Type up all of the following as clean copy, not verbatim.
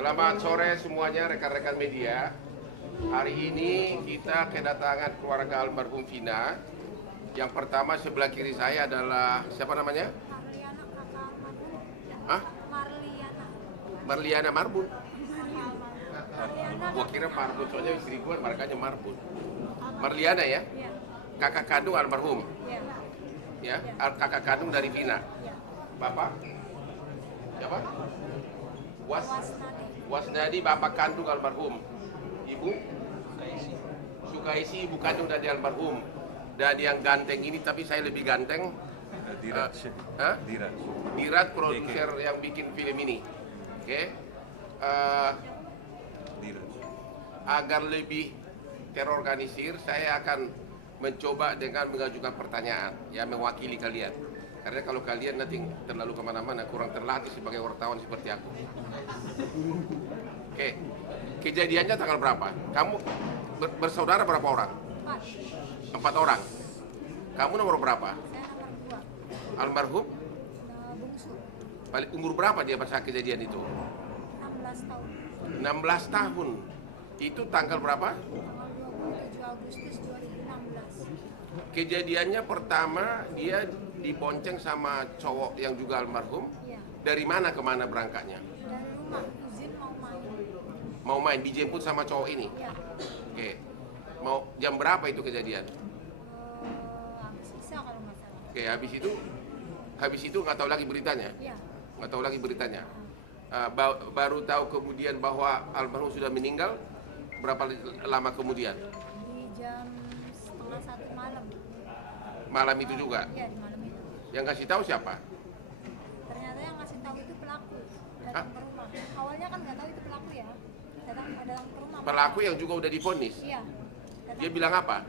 Selamat sore semuanya rekan-rekan media. Hari ini kita kedatangan keluarga almarhum Vina. Yang pertama sebelah kiri saya adalah siapa namanya? Marliana kakak Marbun. Hah? Marliana. Marliana Marbun. Marliana. Gua kira Marbun soalnya istri gua markanya Marbun. Marliana ya? Iya. Kakak kandung almarhum. Iya. Ya, kakak kandung dari Vina. Iya. Bapak? Siapa? Wasnadi. Wasnadi bapak kandung almarhum. Ibu? Sukaisi ibu kandung dari almarhum. Dan yang ganteng ini tapi saya lebih ganteng. Dirat. Hah? Dirat. Dirat produser yang bikin film ini. Oke. Dirat. Agar lebih terorganisir, saya akan mencoba dengan mengajukan pertanyaan yang mewakili kalian. Karena kalau kalian nanti terlalu kemana-mana, kurang terlatih sebagai wartawan seperti aku. Oke, kejadiannya tanggal berapa? Kamu bersaudara berapa orang? 4. 4 orang. Kamu nomor berapa? Saya nomor 2. Almarhum? Bungsu. Umur berapa dia pas kejadian itu? 16 tahun. 16 tahun. Itu tanggal berapa? Tanggal 27 Agustus 2016. Kejadiannya pertama dia dibonceng sama cowok yang juga almarhum. Iya. Dari mana ke mana berangkatnya? Dari rumah izin mau main. Mau main dijemput sama cowok ini. Iya. Oke. Mau jam berapa itu kejadian? Habis Isya kalau nggak salah. Oke, habis itu nggak tahu lagi beritanya. Iya. Nggak tahu lagi beritanya. Baru tahu kemudian bahwa almarhum sudah meninggal. Berapa lama kemudian? Di jam setengah 1 malam. Malam itu juga. Iya, di malam itu. Yang kasih tahu siapa? Ternyata yang ngasih tahu itu pelaku Hah? datang ke rumah. Awalnya kan nggak tahu itu pelaku ya. Datang ke rumah. Pelaku yang juga udah divonis. Iya. Dia bilang apa?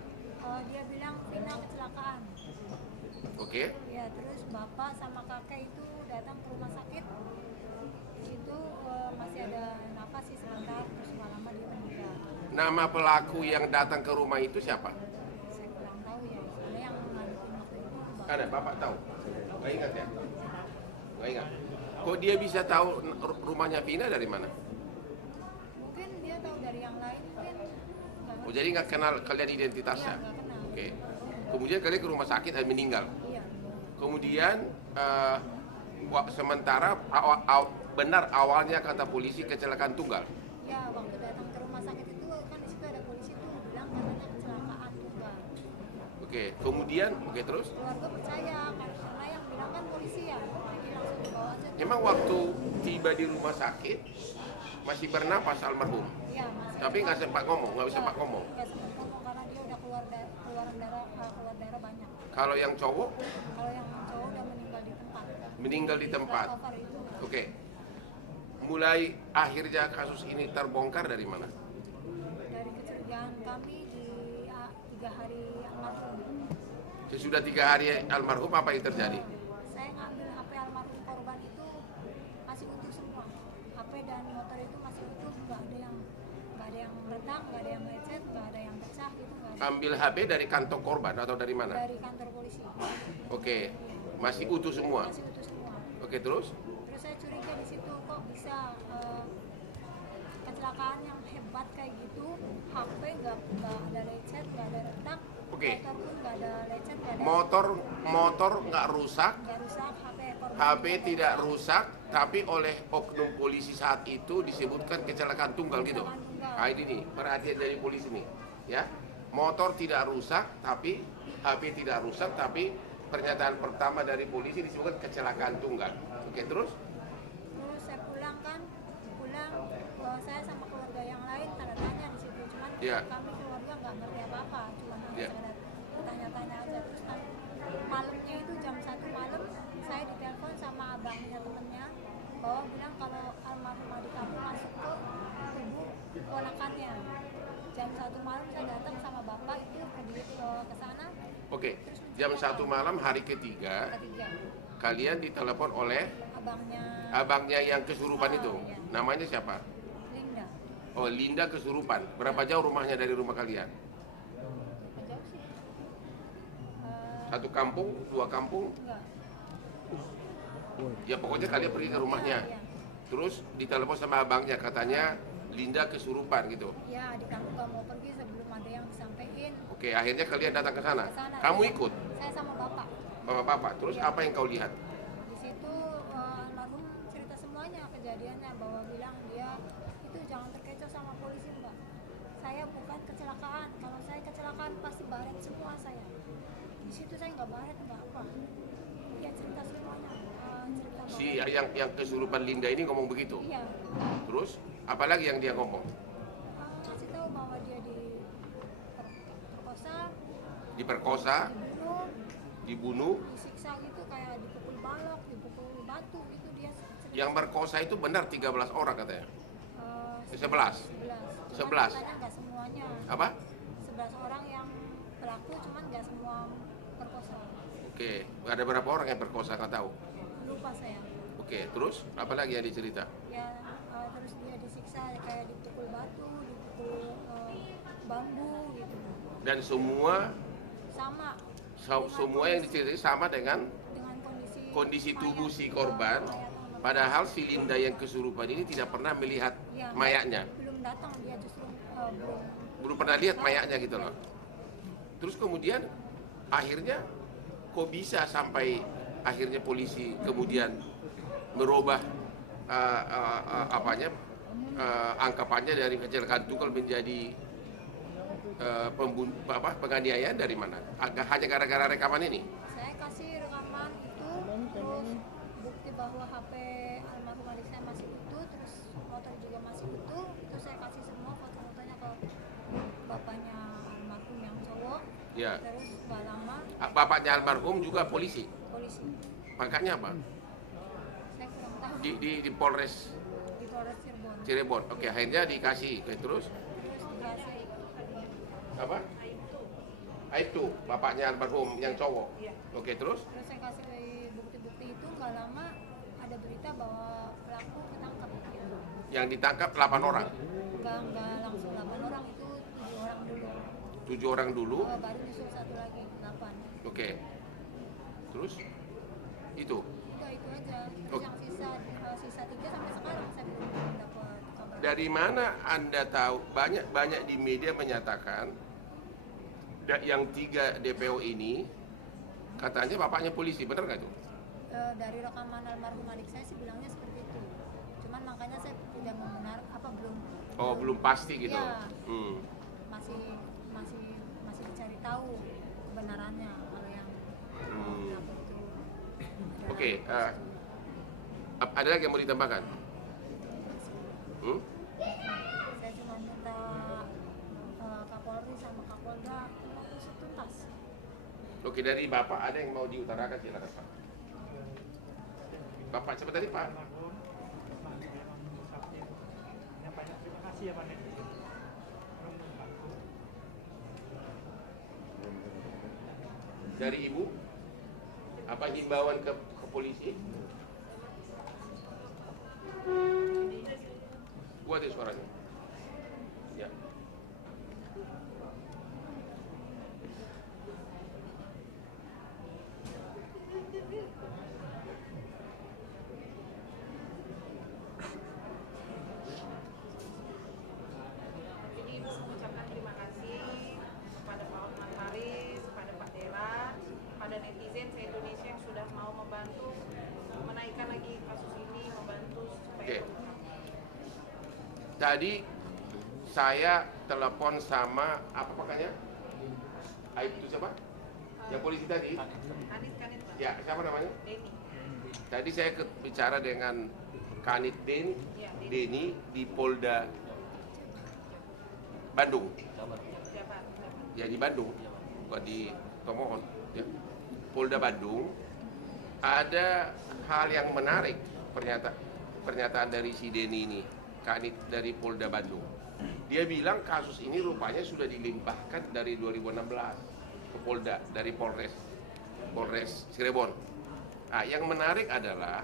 Dia bilang Vina kecelakaan. Oke. Ya, terus bapak sama kakek itu datang ke rumah sakit. Itu masih ada nafas sih sebentar, terus nggak lama dia meninggal. Nama pelaku yang datang ke rumah itu siapa? Saya kurang tahu ya. Soalnya yang ngadepin waktu itu bapak. Ada, Bapak tahu? Nggak ingat ya? Nggak ingat. Kok dia bisa tahu rumahnya Vina dari mana? Mungkin dia tahu dari yang lain mungkin. Nggak Oh, jadi nggak kenal kalian identitasnya? Iya, nggak kenal. Oke. Kemudian kalian ke rumah sakit dan meninggal. Iya. Kemudian sementara benar awalnya kata polisi kecelakaan tunggal. Ya, waktu datang ke rumah sakit itu kan di situ ada polisi tuh bilang katanya kecelakaan tunggal. Oke. Kemudian, oke terus? Keluarga percaya karena yang bilang kan polisi ya, jadi langsung dibawa aja. Emang waktu tiba di rumah sakit masih bernapas almarhum, Iya, masih. tapi nggak sempat ngomong, nggak sempat ngomong. Nggak sempat ngomong karena dia udah keluar darah banyak. Kalau yang cowok Kalau yang cowok udah meninggal di tempat. meninggal di tempat. Over itu Oke. Mulai akhirnya kasus ini terbongkar dari mana? dari kecurigaan kami di 3 hari almarhum. Sesudah 3 hari almarhum apa yang terjadi? Saya ngambil HP almarhum korban itu masih utuh semua. HP dan motor itu masih utuh, nggak ada yang retak, nggak ada yang lecet, nggak ada yang pecah gitu, nggak ada. Ambil HP dari kantong korban atau dari mana? Dari kantor polisi. Oke, masih utuh semua. Masih utuh semua. Oke, terus? Terus saya curiga di situ kok bisa kecelakaan yang hebat kayak gitu, HP nggak ada lecet, nggak ada retak, Oke. motor pun nggak ada lecet, nggak ada Motor nggak rusak, nggak rusak, HP HP tidak rusak, tapi oleh oknum polisi saat itu disebutkan kecelakaan tunggal gitu. Nah, ini nih perhatian dari polisi nih, ya. Motor tidak rusak, tapi HP tidak rusak, tapi pernyataan pertama dari polisi disebutkan kecelakaan tunggal. Oke, terus? Terus saya pulang, saya sama keluarga yang lain tanda tanya di situ, cuman Iya. kami keluarga nggak ngerti apa-apa, cuma Iya. sekedar tanya-tanya aja. Terus kan malamnya itu jam 1 malam saya ditelepon sama abangnya temennya bahwa bilang kalau almarhum adik kamu masuk ke tubuh ponakannya. Jam 1 malam saya datang sama bapak itu ke sana. Oke, jam 1 malam hari ketiga, Ketiga kalian ditelepon oleh abangnya yang kesurupan itu. Iya. Namanya siapa? Linda. Oh, Linda kesurupan. Berapa jauh rumahnya dari rumah kalian? Berapa jauh sih? Satu kampung, 2 kampung? Enggak. Ya pokoknya kalian pergi ke rumahnya. Iya. Terus ditelepon sama abangnya, katanya Linda kesurupan gitu. Ya, adik aku gak mau pergi sebelum ada yang disampaikan Oke, akhirnya kalian datang ke sana. ke sana. Kamu ikut Saya sama bapak. sama bapak. Terus Iya. apa yang kau lihat? Di situ almarhum cerita semuanya kejadiannya, bahwa bilang dia itu jangan terkecoh sama polisi mbak. Saya bukan kecelakaan. Kalau saya kecelakaan pasti baret semua saya. Di situ saya nggak baret nggak apa. Dia cerita semuanya. Cerita bahwa Si yang kesurupan Linda ini ngomong begitu. iya. Terus apalagi yang dia ngomong? Kasih tahu bahwa dia diperkosa, Diperkosa, dibunuh, dibunuh. disiksa gitu, kayak dipukul balok, dipukul batu gitu. Dia cerita. Yang berkosa itu benar 13 orang katanya. 11. 11. 11. Katanya nggak semuanya. Apa? 11 orang yang pelaku, cuman nggak semua perkosa. Oke, ada berapa orang yang berkosa nggak tahu? Lupa saya. Oke, terus apa lagi yang dicerita? Ya, terus dia disiksa kayak dipukul batu, dipukul bambu gitu. Dan semua Sama semua yang diceritain sama dengan dengan kondisi tubuh mayat, si korban. mayat. Padahal si Linda yang kesurupan ini tidak pernah melihat Ya, mayatnya. belum datang, dia justru Belum pernah lihat mayatnya gitu loh. Terus kemudian akhirnya kok bisa sampai akhirnya polisi kemudian merubah angkapannya dari kecelakaan tunggal menjadi penganiayaan dari mana? Hanya gara-gara rekaman ini? saya kasih rekaman itu, terus bukti bahwa HP almarhum adik saya masih utuh, terus motor juga masih utuh. Itu saya kasih semua foto-fotonya ke bapaknya almarhum yang cowok. Ya. Terus gak lama Bapaknya almarhum juga polisi. polisi, Pangkatnya apa? saya kurang tahu, Di Polres di Polres Cirebon. Cirebon. Oke, akhirnya dikasih. Oke, terus Terus dikasih apa? Itu bapaknya almarhum yang cowok. Oke, terus terus saya kasih bukti-bukti itu. Gak lama ada berita bahwa pelaku ketangkap. yang ditangkap 8 orang. Nggak langsung 8 orang, itu 7 orang dulu. 7 orang dulu. Baru nyusul satu lagi 8. Oke. Terus itu. Udah itu aja. Terus Oke. yang sisa 3 sampai sekarang saya belum dapat kabar. Dari mana Anda tahu? Banyak di media menyatakan yang 3 DPO ini katanya bapaknya polisi, benar nggak itu? Dari rekaman almarhum adik saya sih bilangnya seperti itu. Cuman makanya saya tidak membenar belum. Oh, belum pasti gitu. Iya. Hmm. Masih dicari tahu kebenarannya kalau yang apa itu. Oke, ada lagi yang mau ditambahkan? Hmm? Saya cuma minta Kapolri sama Kapolda mengusut tuntas. Oke, dari Bapak ada yang mau diutarakan, silakan Pak. Bapak siapa tadi Pak? Terima kasih ya Pak. Dari Ibu, apa himbauan ke polisi? Kuat ya suaranya? Ya. Jadi mengucapkan terima kasih kepada Pak Hotman Paris, kepada Pak Dera, pada netizen se-Indonesia yang sudah mau membantu menaikkan lagi kasus ini, membantu supaya Oke. Tadi saya telepon sama apa pakainya? Itu siapa? Yang polisi tadi? Kanit Pak. Ya, siapa namanya? Denny. Tadi saya bicara dengan Kanit Ya, Denny di Polda Bandung. Siapa? Ya di Bandung, bukan di Tomohon. Ya. Polda Bandung ada hal yang menarik, pernyataan dari si Denny ini, Kanit dari Polda Bandung. Dia bilang kasus ini rupanya sudah dilimpahkan dari 2016 ke Polda, dari Polres Cirebon. Nah, yang menarik adalah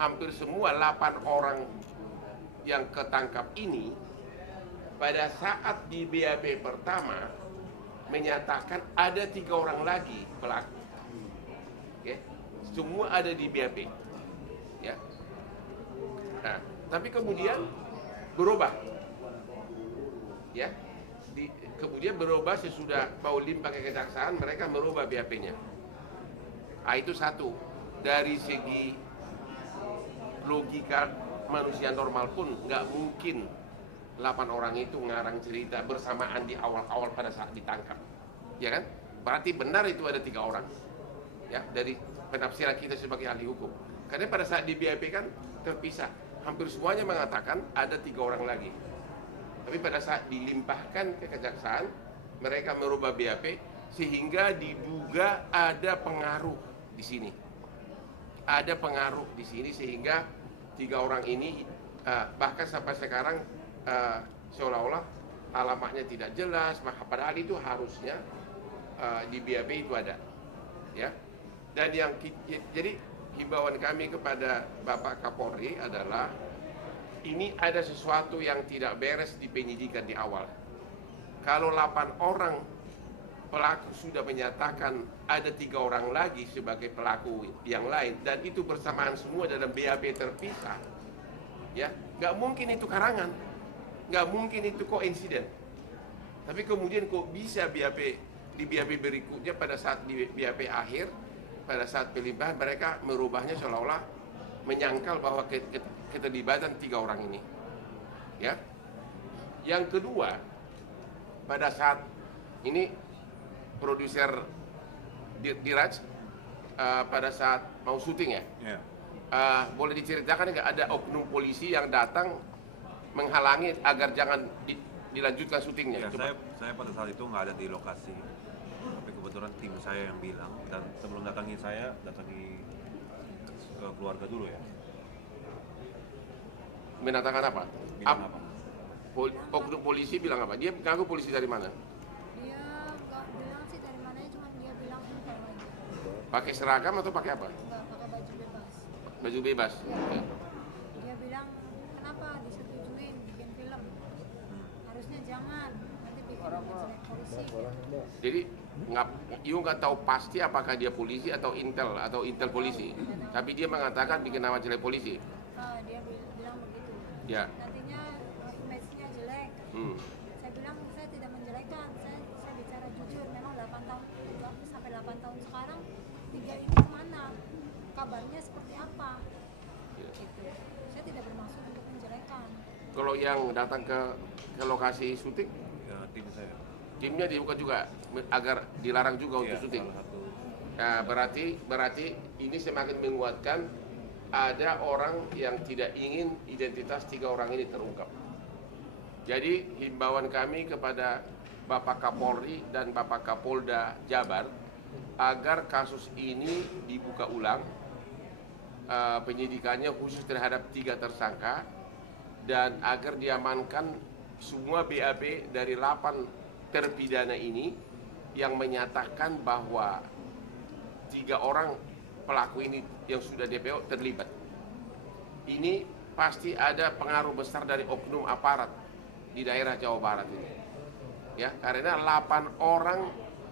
hampir semua 8 orang yang ketangkap ini pada saat di BAP pertama menyatakan ada 3 orang lagi pelaku. Oke, semua ada di BAP. Ya, Nah, tapi kemudian berubah, ya. Kemudian berubah sesudah mau limpah ke kejaksaan, mereka merubah BAP-nya. Itu satu. Dari segi logika manusia normal pun nggak mungkin 8 orang itu ngarang cerita bersamaan di awal-awal pada saat ditangkap, ya kan? Berarti benar itu ada 3 orang, ya, dari penafsiran kita sebagai ahli hukum. Karena pada saat di BAP kan terpisah, hampir semuanya mengatakan ada 3 orang lagi. Tapi pada saat dilimpahkan ke kejaksaan, mereka merubah BAP sehingga diduga ada pengaruh di sini. Ada pengaruh di sini sehingga 3 orang ini bahkan sampai sekarang seolah-olah alamatnya tidak jelas, maka padahal itu harusnya di BAP itu ada, ya. Dan jadi himbauan kami kepada Bapak Kapolri adalah ini ada sesuatu yang tidak beres di penyidikan di awal. Kalau 8 orang pelaku sudah menyatakan ada 3 orang lagi sebagai pelaku yang lain dan itu bersamaan semua dalam BAP terpisah, ya, nggak mungkin itu karangan, nggak mungkin itu koinsiden. Tapi kemudian kok bisa di BAP berikutnya pada saat di BAP akhir, pada saat pelimpahan mereka merubahnya seolah-olah menyangkal bahwa keterlibatan 3 orang ini, ya. Yang kedua, pada saat ini produser Diraj pada saat mau syuting, ya, boleh diceritakan nggak ada oknum polisi yang datang menghalangi agar jangan dilanjutkan syutingnya? Ya, saya pada saat itu nggak ada di lokasi, tapi kebetulan tim saya yang bilang, dan sebelum datangi saya datangi keluarga dulu ya. Menatakan apa? Bilang apa? Oknum polisi bilang apa? Dia mengaku polisi dari mana? Dia nggak bilang sih dari mananya, cuma dia bilang info aja. Pakai seragam atau pakai apa? Nggak pakai baju bebas. Baju bebas. Oke. Dia bilang kenapa disetujuin bikin film, harusnya jangan, nanti bikin jelek polisi. Jadi nggak tahu pasti apakah dia polisi atau intel polisi. Tapi dia mengatakan bikin nama jelek polisi. Dia bilang begitu. Ya. Nantinya image-nya jelek. Saya bilang saya tidak menjelekkan, saya bicara jujur. Memang 8 tahun sampai 8 tahun sekarang 3 ini kemana? Kabarnya seperti apa? Ya. Gitu. Saya tidak bermaksud untuk menjelekkan. Kalau yang datang ke lokasi syuting, Ya, tim saya. timnya dibuka juga agar dilarang juga untuk Ya, syuting. salah satu. Nah, berarti ini semakin menguatkan ada orang yang tidak ingin identitas 3 orang ini terungkap. Jadi himbauan kami kepada Bapak Kapolri dan Bapak Kapolda Jabar agar kasus ini dibuka ulang, penyidikannya khusus terhadap 3 tersangka, dan agar diamankan semua BAP dari 8 terpidana ini yang menyatakan bahwa 3 orang pelaku ini yang sudah DPO terlibat. Ini pasti ada pengaruh besar dari oknum aparat di daerah Jawa Barat ini, ya, karena 8 orang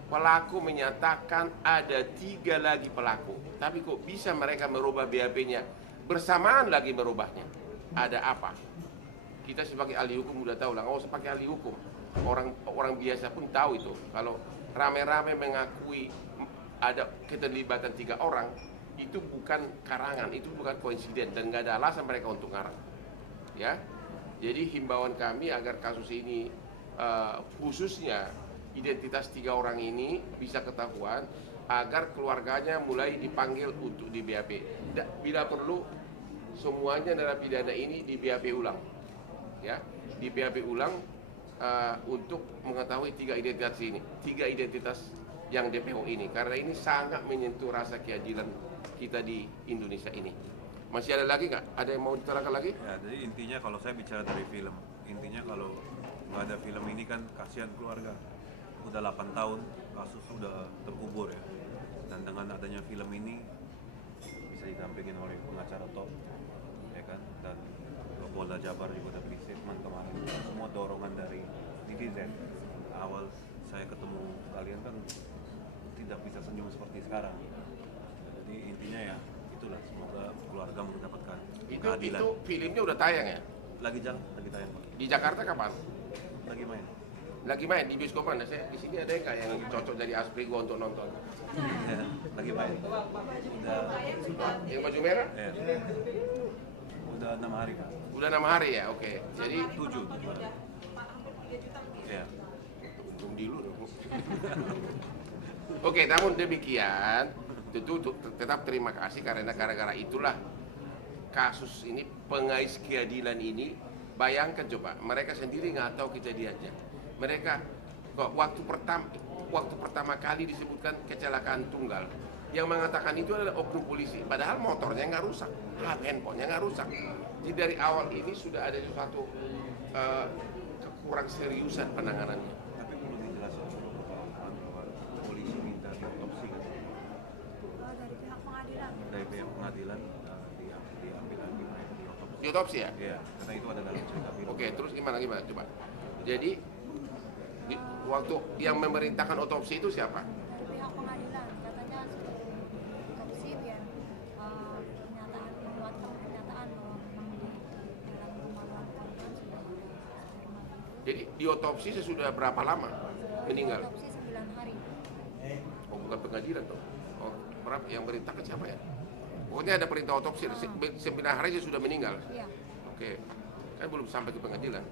pelaku menyatakan ada 3 lagi pelaku, tapi kok bisa mereka merubah BAP-nya bersamaan lagi merubahnya? Ada apa? Kita sebagai ahli hukum udah tahu lah, nggak usah pakai ahli hukum, orang biasa pun tahu itu. Kalau rame-rame mengakui ada keterlibatan 3 orang, itu bukan karangan, itu bukan koinsiden, dan nggak ada alasan mereka untuk ngarang, ya. Jadi himbauan kami agar kasus ini khususnya identitas 3 orang ini bisa ketahuan, agar keluarganya mulai dipanggil untuk di BAP. Bila perlu semuanya narapidana ini di BAP ulang, ya, di BAP ulang untuk mengetahui 3 identitas ini, 3 identitas yang DPO ini, karena ini sangat menyentuh rasa keadilan kita di Indonesia ini. Masih ada lagi nggak? Ada yang mau diterangkan lagi? Ya, jadi intinya kalau saya bicara dari film, intinya kalau nggak ada film ini kan kasihan keluarga. Udah 8 tahun kasus sudah terkubur ya. Dan dengan adanya film ini bisa didampingin oleh pengacara top, ya kan? Dan Polda Jabar juga udah beri statement kemarin. Semua dorongan dari netizen. Awal saya ketemu kalian kan tidak bisa senyum seperti sekarang. Jadi intinya ya itulah, semoga keluarga mendapatkan Keadilan. Itu filmnya udah tayang ya? Lagi jalan, lagi tayang Pak. Di Jakarta kapan? Lagi main. Lagi main di bioskop mana? Saya di sini ada nggak yang cocok jadi aspri gua untuk nonton? Ya, lagi main. Udah, Yang baju merah? ya. Udah 6 hari Pak. Udah 6 hari ya, oke. Jadi 7. Udah hampir 3 juta lebih. Ya. untung dulu dong. Oke, namun demikian tentu tetap terima kasih karena gara-gara itulah kasus ini, pengais keadilan ini. Bayangkan coba, mereka sendiri nggak tahu kejadiannya. Mereka kok waktu pertama kali disebutkan kecelakaan tunggal, yang mengatakan itu adalah oknum polisi, padahal motornya nggak rusak, handphonenya nggak rusak. Jadi dari awal ini sudah ada suatu kurang seriusan penanganannya. Tapi perlu dijelaskan dulu bahwa polisi minta diotopsi kan. Oh, dari pihak pengadilan. Dari pihak pengadilan diambil lagi diotopsi. Diotopsi ya? Iya, karena itu ada dalam cerita film. Oke, terus gimana coba. Jadi waktu yang memerintahkan otopsi itu siapa? Dari pihak pengadilan katanya sudah otopsi biar pernyataan menguatkan pernyataan bahwa memang di dalam kemaluan korban sudah ada sperma. Jadi diotopsi sesudah berapa lama meninggal? Otopsi 9 hari. Oh, bukan pengadilan dong. Oh, berapa yang merintahkan siapa ya? Pokoknya ada perintah otopsi, 9 hari dia sudah meninggal. Iya. Oke, kan belum sampai ke pengadilan.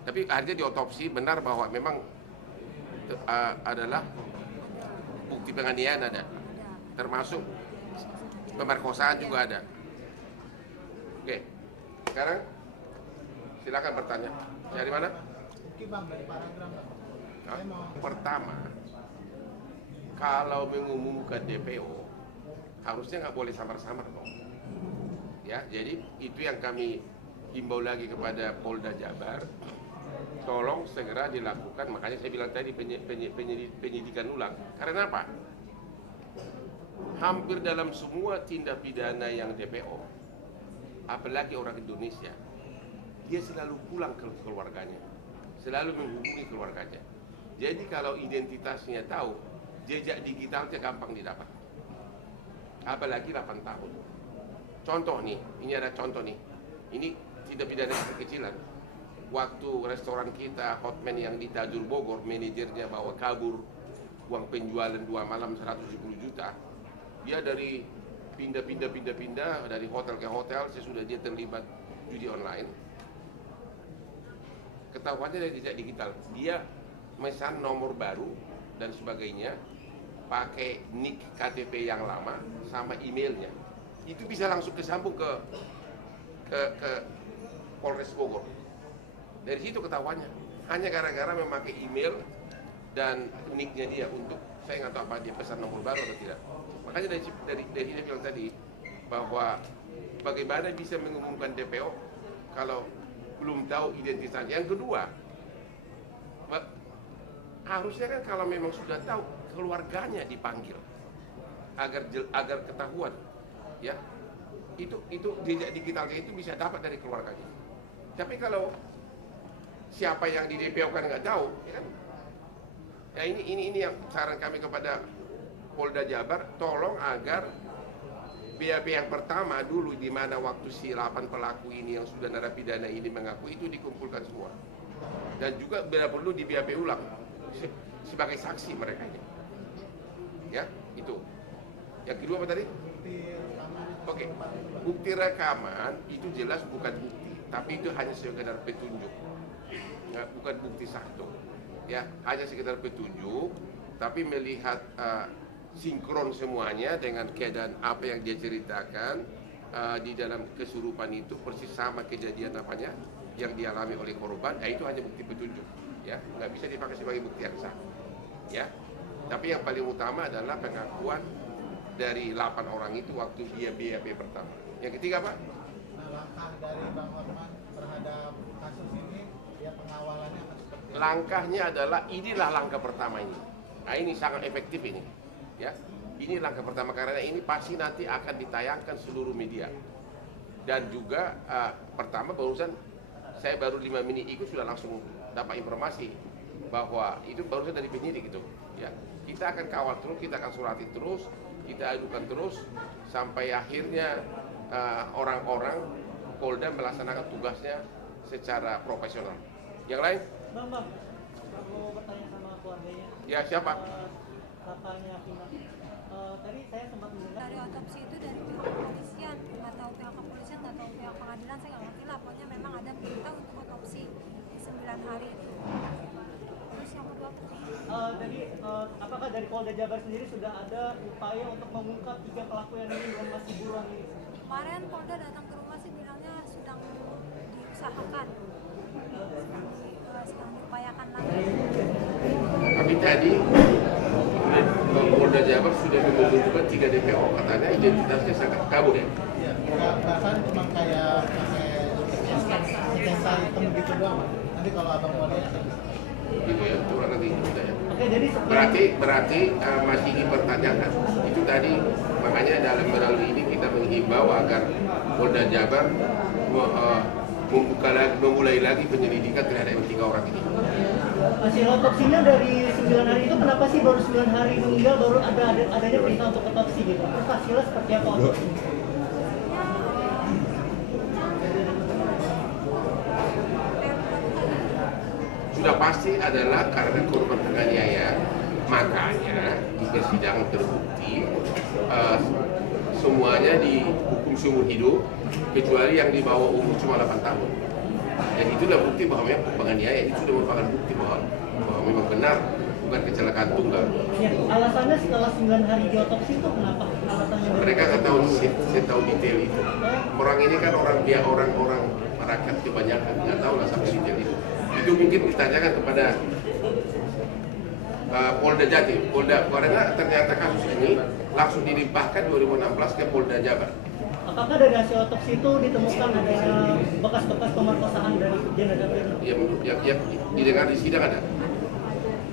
Tapi akhirnya diotopsi benar bahwa memang adalah bukti penganiayaan ada, termasuk pemerkosaan juga ada. Oke, sekarang silakan bertanya. Dari mana? Hah? Pertama, kalau mengumumkan DPO harusnya nggak boleh samar-samar dong. Ya, jadi itu yang kami himbau lagi kepada Polda Jabar, tolong segera dilakukan. Makanya saya bilang tadi penyidikan ulang. Karena apa? Hampir dalam semua tindak pidana yang DPO, apalagi orang Indonesia, dia selalu pulang ke keluarganya, selalu menghubungi keluarganya. Jadi kalau identitasnya tahu, jejak digitalnya gampang didapat. Apalagi 8 tahun. Contoh nih, ini ada contoh nih. Ini tidak pidana kekecilan. Waktu restoran kita Hotman yang di Tajur Bogor, manajernya bawa kabur uang penjualan 2 malam 110 juta. Dia dari pindah dari hotel ke hotel, sesudah dia terlibat judi online. Ketahuannya dari jejak digital. Dia mesan nomor baru dan sebagainya, pakai nick KTP yang lama sama emailnya. Itu bisa langsung kesambung ke Polres Bogor. Dari situ ketahuannya. Hanya gara-gara memakai email dan nicknya dia untuk, saya nggak tahu apa dia pesan nomor baru atau tidak. Makanya dari saya bilang tadi bahwa bagaimana bisa mengumumkan DPO kalau belum tahu identitasnya. Yang kedua, harusnya kan kalau memang sudah tahu, keluarganya dipanggil agar ketahuan, ya. Itu jejak digitalnya itu bisa dapat dari keluarganya. Tapi kalau siapa yang di DPO kan nggak tahu, ya kan? Ya ini yang saran kami kepada Polda Jabar, tolong agar BAP yang pertama dulu, di mana waktu si 8 pelaku ini yang sudah narapidana ini mengaku, itu dikumpulkan semua. Dan juga bila perlu di BAP ulang sebagai saksi mereka ini. Ya, itu. Yang kedua apa tadi? Oke, bukti rekaman itu jelas bukan bukti, tapi itu hanya sekedar petunjuk. Ya, bukan bukti satu. Ya, hanya sekedar petunjuk, tapi melihat sinkron semuanya dengan keadaan apa yang dia ceritakan di dalam kesurupan itu persis sama kejadian apanya yang dialami oleh korban. Itu hanya bukti petunjuk, ya, nggak bisa dipakai sebagai bukti yang sah, ya. Tapi yang paling utama adalah pengakuan dari 8 orang itu waktu dia BAP pertama. Yang ketiga apa? Nah, langkah dari Bang Hotman terhadap kasus ini, ya pengawalannya akan seperti apa? Langkahnya adalah inilah langkah pertama ini. Nah, ini sangat efektif ini, ya. Ini langkah pertama karena ini pasti nanti akan ditayangkan seluruh media. Dan juga pertama barusan saya baru 5 menit ikut sudah langsung dapat informasi bahwa itu barusan dari penyidik itu, ya. Kita akan kawal terus, kita akan surati terus, kita adukan terus sampai akhirnya orang-orang Polda melaksanakan tugasnya secara profesional. Yang lain? Bang, aku bertanya sama keluarganya. Ya, siapa? Kakaknya Vina. Tadi saya sempat mendengar Dari otopsi itu dari pihak kepolisian, nggak tahu pihak kepolisian, nggak tahu pihak pengadilan, saya nggak ngerti lah. Pokoknya memang ada perintah untuk otopsi di 9 hari itu. Terus yang kedua, apakah dari Polda Jabar sendiri sudah ada upaya untuk mengungkap 3 pelaku yang ini dan masih buron ini? kemarin Polda datang ke rumah sih bilangnya sedang diusahakan, sedang diupayakan lagi. Tapi tadi Polda Jabar sudah menunjukkan 3 DPO, katanya identitasnya sangat kabur ya. Iya, bahkan cuma kayak pakai sketsa hitam gitu doang. Nanti kalau abang mau lihat, Gitu ya, coba nanti kita ya. Oke, jadi setelah Berarti masih dipertanyakan. Itu tadi makanya dalam melalui ini kita menghimbau agar Polda Jabar memulai lagi penyelidikan terhadap 3 orang ini. hasil otopsinya dari 9 hari itu kenapa sih baru 9 hari meninggal baru adanya perintah untuk otopsi gitu? Terus hasilnya seperti apa otopsinya? Sudah pasti adalah karena korban penganiaya, makanya di persidangan terbukti semuanya dihukum seumur hidup kecuali yang di bawah umur cuma 8 tahun. Dan itulah bukti bahwa memang penganiaya itu sudah merupakan bukti bahwa memang benar bukan kecelakaan tunggal. Ya, alasannya setelah 9 hari diotopsi itu kenapa? Alasannya Mereka nggak tahu, saya tahu detail itu. Orang ini kan orang rakyat kebanyakan nggak tahu lah sampai detail itu. Itu mungkin ditanyakan kepada Polda Jatim, karena ternyata kasus ini langsung dilimpahkan 2016 ke Polda Jabar. Apakah dari hasil otopsi itu ditemukan adanya bekas-bekas pemerkosaan dari jenazah Firna? Ya, didengar di sidang ada.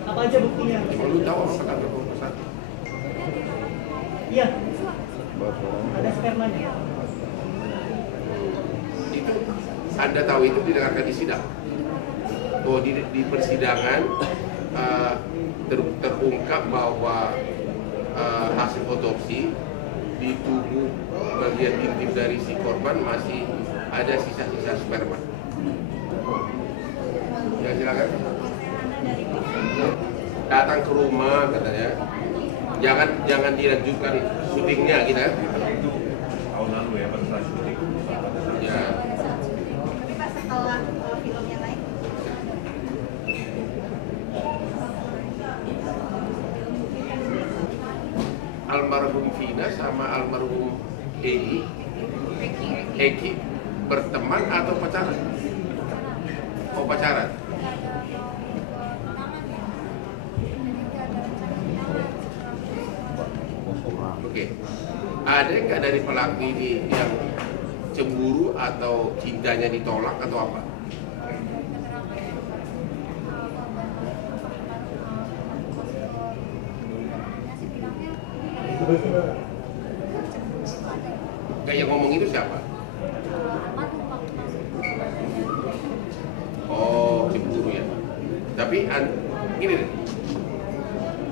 Apa aja buktinya? Emang lu tahu apakah ada pemerkosaan? Iya. Ada spermanya. Itu Anda tahu itu didengarkan di sidang. Oh, di persidangan terungkap bahwa hasil otopsi di tubuh bagian intim dari si korban masih ada sisa-sisa sperma. Ya, silakan. Datang ke rumah katanya. Jangan dilanjutkan syutingnya gitu ya. Itu tahun lalu ya pada saat syuting. Ya. Tapi pas setelah film yang lain, Almarhum Vina sama almarhum Eki berteman atau pacaran? Oh, pacaran. Oke. Ada nggak dari pelaku ini yang cemburu atau cintanya ditolak atau apa? Kayak yang ngomong itu siapa? Oh, cemburu ya. Tapi gini deh.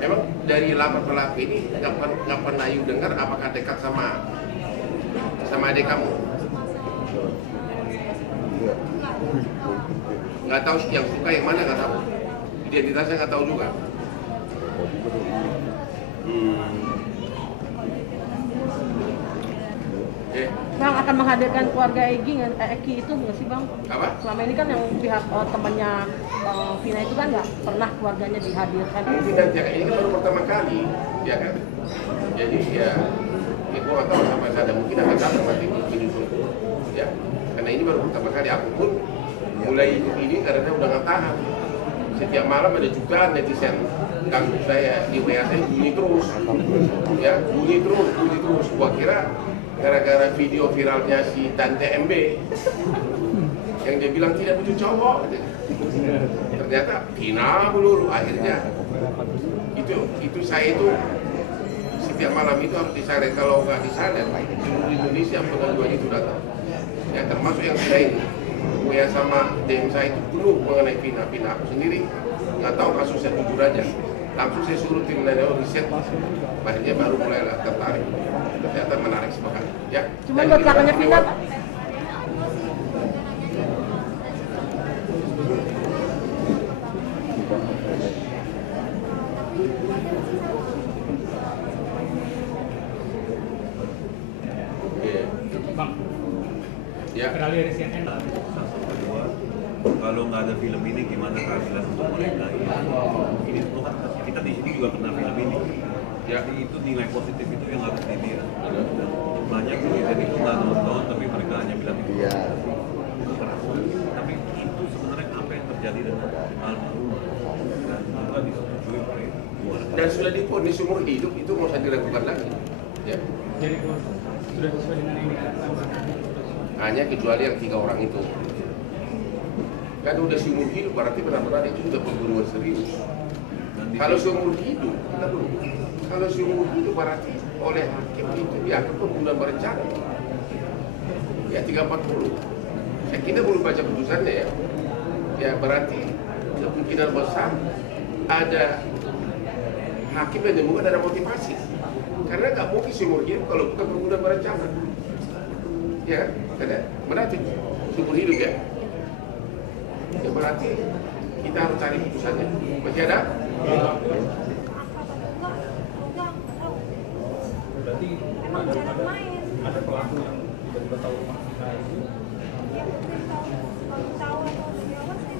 Emang dari 8 pelaku ini nggak pernah you dengar apakah dekat sama adik kamu? Nggak tahu yang suka yang mana, nggak tahu. Identitasnya nggak tahu juga. Bang akan menghadirkan keluarga Eki itu nggak sih Bang? Apa? Selama ini kan yang pihak temannya Bang Vina itu kan nggak pernah keluarganya dihadirkan. Mungkin nanti ini kan baru pertama kali, ya kan? Jadi ya gue nggak tahu sampai ada mungkin akan datang nanti menyusul, ya. Karena ini baru pertama kali aku pun mulai ikut ini karena udah nggak tahan. Setiap malam ada juga netizen ganggu saya di WA saya bunyi terus, ya bunyi terus. Gua kira gara-gara video viralnya si Tante MB yang dia bilang tidak butuh cowok, ternyata Vina melulu. Akhirnya itu saya itu setiap malam itu harus disalin, kalau nggak disalin seluruh Indonesia pengaduan itu datang, ya termasuk yang saya ini WA sama DM saya itu penuh mengenai Vina. Aku sendiri nggak tahu kasusnya, jujur aja Langsung saya suruh tim Nano riset, akhirnya baru mulai tertarik. Ternyata menarik sekali. Ya. Cuman buat kakaknya Vina, Ya. Kedua, kalau nggak ada film ini gimana keadilan untuk mereka? Ini tuh kita di sini juga pernah film ini. Ya. Jadi itu nilai positif itu yang harus dilihat. Dan banyak netizen itu nggak nonton tapi mereka hanya bilang itu keras. Tapi itu sebenarnya apa yang terjadi dengan almarhum dan juga disetujui oleh keluarga. Dan sudah divonis seumur hidup, itu mau saya dilakukan lagi. Ya. Jadi sudah sesuai dengan ini. Hanya kecuali yang 3 orang itu. Kan udah seumur hidup, berarti benar-benar itu sudah pembunuhan serius. Dan di Kalau seumur hidup, kita dulu. Kalau seumur hidup berarti oleh hakim itu dianggap pembunuhan berencana. Ya 340. Kita belum baca putusannya ya. Ya berarti kemungkinan besar ada hakim yang menemukan ada motivasi. Karena nggak mungkin seumur hidup kalau bukan pembunuhan berencana. Ya, kan? Berarti seumur hidup ya. Ya berarti kita harus cari putusannya. Masih ada? Berarti emang jarang main. Ada pelaku yang tiba-tiba tahu rumah kita itu. Ya mungkin tahu atau siapa sih.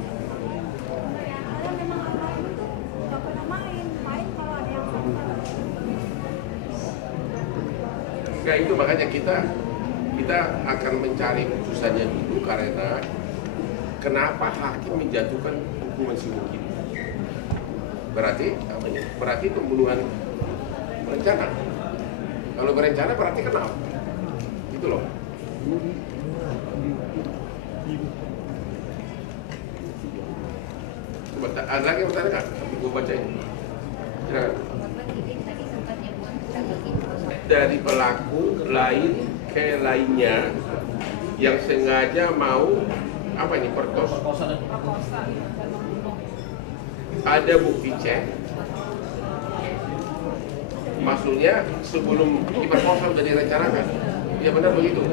Karena memang almarhum itu nggak pernah main kalau ada yang sama. Ya itu makanya kita akan mencari putusannya dulu karena kenapa hakim menjatuhkan hukuman seumur hidup? Berarti apa ya? Berarti pembunuhan berencana. Kalau berencana berarti kenapa? Itu loh. Coba ada lagi yang bertanya nggak? Sampai gua baca ini. Silakan. Dari pelaku lain ke lainnya yang sengaja mau apa ini perkosa. Ada bukti cek. Maksudnya sebelum diperkosa sudah direncanakan. Ya benar begitu.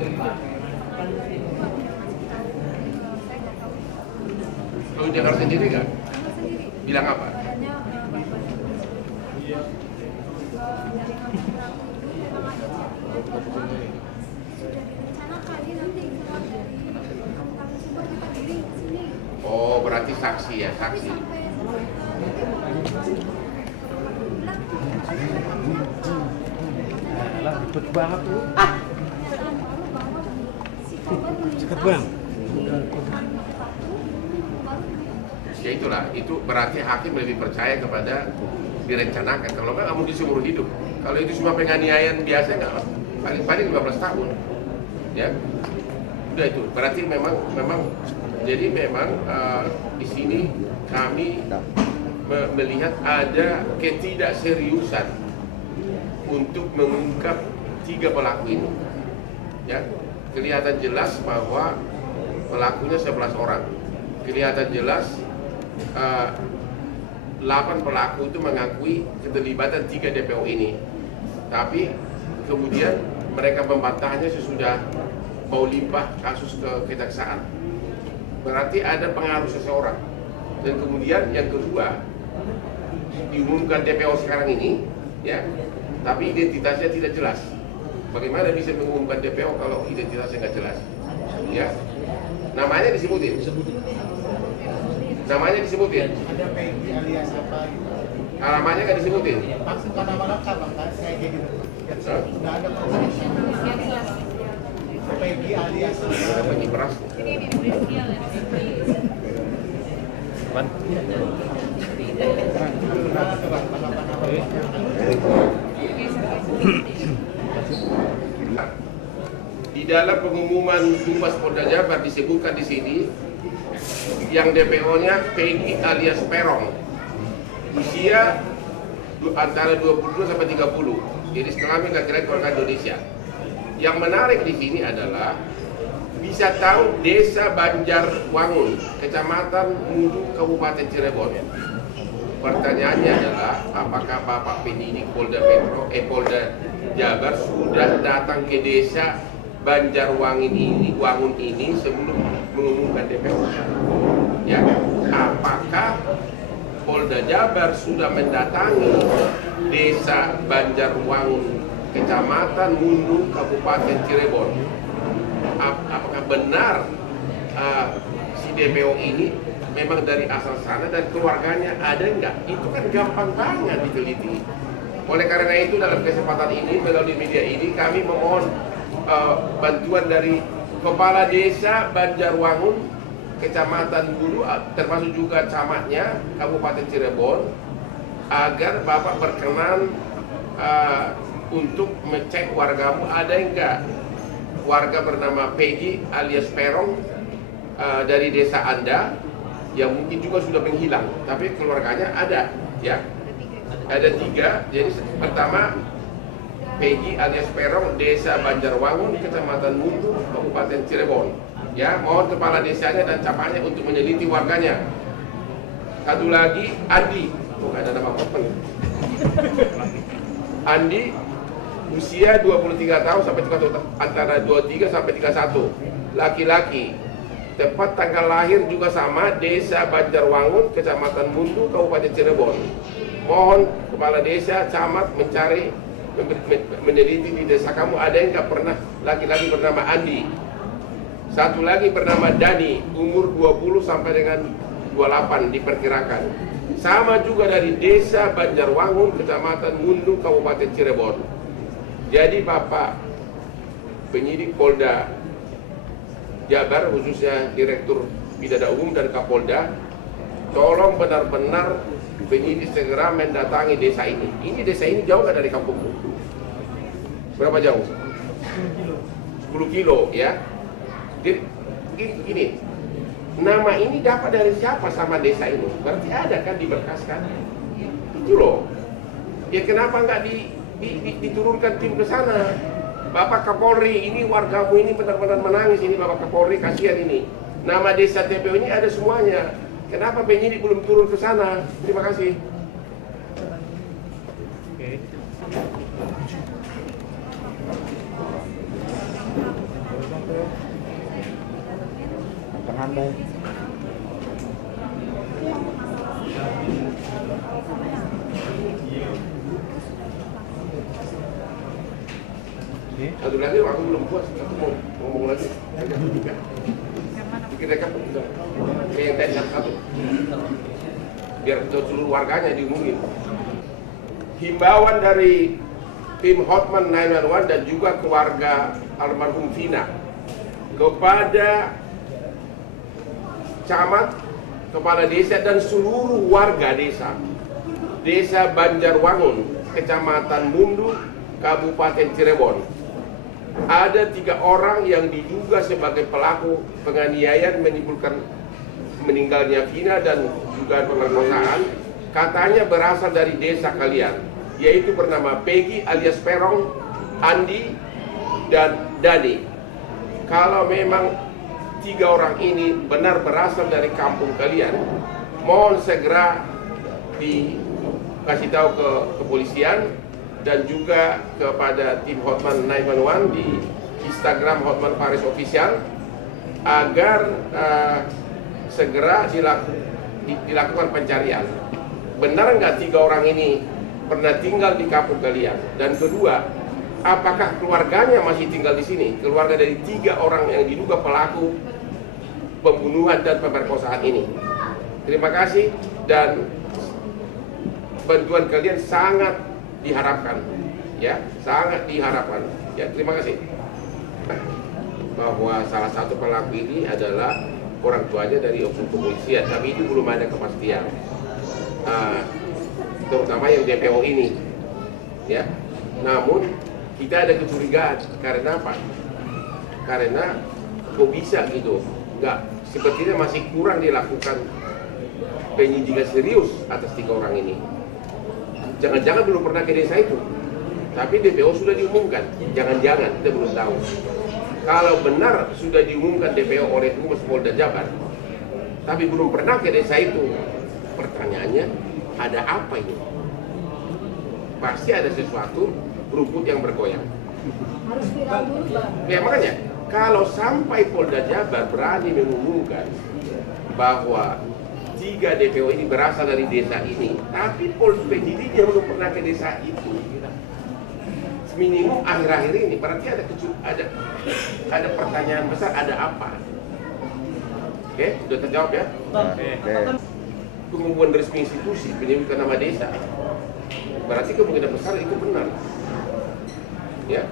Kalau Jakarta sendiri nggak? Bilang apa? Oh, berarti saksi ya, saksi. Lah, ribet banget tuh. Cekat bang. Ya itulah, itu berarti hakim lebih percaya kepada direncanakan. Kalau nggak mungkin seumur hidup. Kalau itu cuma penganiayaan biasa nggak, paling 15 tahun. Ya, udah itu. Berarti memang jadi memang di sini kami melihat ada ketidakseriusan untuk mengungkap 3 pelaku ini. Ya, kelihatan jelas bahwa pelakunya 11 orang. Kelihatan jelas 8 pelaku itu mengakui keterlibatan 3 DPO ini. Tapi kemudian mereka membantahnya sesudah mau limpah kasus ke kejaksaan. Berarti ada pengaruh seseorang. Dan kemudian yang kedua, diumumkan DPO sekarang ini, ya, tapi identitasnya tidak jelas. Bagaimana bisa mengumumkan DPO kalau identitasnya nggak jelas? Ya, namanya disebutin. Namanya disebutin. Ada Peggy alias apa gitu. Alamatnya nggak disebutin. Maksudkan nama lengkap bang, kayak gitu. Nggak ada Peggy alias apa. Apa ini beras? Di dalam pengumuman Humas Polda Jabar disebutkan di sini yang DPO-nya Peggy alias Perong, usia antara 22 sampai 30, jenis kelamin laki-laki warga Indonesia. Yang menarik di sini adalah bisa tahu Desa Banjarwangun, Kecamatan Mudu, Kabupaten Cirebon. pertanyaannya adalah apakah Bapak penyidik Polda Jabar sudah datang ke desa Banjarwangun ini sebelum mengumumkan DPO? Ya, apakah Polda Jabar sudah mendatangi desa Banjarwangun, Kecamatan Mundu, Kabupaten Cirebon? Apakah benar si DPO ini memang dari asal sana dan keluarganya ada enggak? Itu kan gampang banget diteliti. Oleh karena itu dalam kesempatan ini melalui media ini kami memohon bantuan dari Kepala Desa Banjarwangun, Kecamatan Bulu, termasuk juga camatnya Kabupaten Cirebon, agar Bapak berkenan untuk mengecek wargamu ada enggak warga bernama Peggy alias Perong dari desa Anda yang mungkin juga sudah menghilang, tapi keluarganya ada, ya. Ada 3. Jadi pertama Peggy alias Perong, desa Banjarwangun, Kecamatan Mundu, Kabupaten Cirebon. Ya, mohon kepala desanya dan camatnya untuk meneliti warganya. Satu lagi Andi, ada nama Hotman. Andi usia 23 tahun sampai 31, antara 23 sampai 31, laki-laki. Tepat tanggal lahir juga sama, desa Banjarwangun, Kecamatan Mundu, Kabupaten Cirebon. Mohon kepala desa, camat mencari, meneliti di desa kamu ada yang nggak pernah laki-laki bernama Andi. Satu lagi bernama Dani, umur 20 sampai dengan 28 diperkirakan. Sama juga dari desa Banjarwangun, Kecamatan Mundu, Kabupaten Cirebon. Jadi Bapak penyidik Polda Jabar, khususnya Direktur Pidana Umum dan Kapolda, tolong benar-benar penyidik segera mendatangi desa ini. Ini desa ini jauh nggak dari kampungmu? Berapa jauh? 10 kilo ya. Jadi gini, nama ini dapat dari siapa sama desa ini? Berarti ada kan di berkas kan? Itu loh. Ya kenapa nggak diturunkan tim ke sana? Bapak Kapolri, ini wargamu ini benar-benar menangis ini Bapak Kapolri, kasihan ini. Nama desa TPO ini ada semuanya. Kenapa penyidik belum turun ke sana? Terima kasih. Satu lagi aku belum puas, aku mau ngomong lagi. Bikin rekap yang tadi satu, biar seluruh warganya diumumin. Himbauan dari tim Hotman 911 dan juga keluarga almarhum Vina kepada camat, kepala desa dan seluruh warga desa Banjarwangun, Kecamatan Mundu, Kabupaten Cirebon. Ada 3 orang yang diduga sebagai pelaku penganiayaan menimbulkan meninggalnya Vina dan juga pemerkosaan, katanya berasal dari desa kalian, yaitu bernama Peggy alias Perong, Andi, dan Dani. Kalau memang 3 orang ini benar berasal dari kampung kalian, mohon segera dikasih tahu ke kepolisian dan juga kepada tim Hotman 911 di Instagram Hotman Paris Official agar segera dilakukan pencarian. Benar nggak 3 orang ini pernah tinggal di kampung kalian? Dan kedua, apakah keluarganya masih tinggal di sini? Keluarga dari 3 orang yang diduga pelaku pembunuhan dan pemerkosaan ini. Terima kasih dan bantuan kalian sangat diharapkan, ya, sangat diharapkan. Ya, terima kasih. Bahwa salah satu pelaku ini adalah orang tuanya dari oknum kepolisian, tapi itu belum ada kepastian. Terutama yang DPO ini, ya. Namun kita ada kecurigaan karena apa? Karena kok bisa gitu? Enggak, sepertinya masih kurang dilakukan penyidikan serius atas 3 orang ini. Jangan-jangan belum pernah ke desa itu, tapi DPO sudah diumumkan. Jangan-jangan, kita belum tahu. Kalau benar sudah diumumkan DPO oleh Humas Polda Jabar, tapi belum pernah ke desa itu, pertanyaannya ada apa ini? Pasti ada sesuatu rumput yang bergoyang. Harus viral dulu Bang. Ya makanya, kalau sampai Polda Jabar berani mengumumkan bahwa 3 DPO ini berasal dari desa ini, tapi penyidiknya belum pernah ke desa itu, minimum akhir-akhir ini, berarti ada pertanyaan besar, ada apa? Oke, sudah terjawab ya? Pengumuman resmi institusi menyebutkan nama desa, berarti kemungkinan besar itu benar. Ya?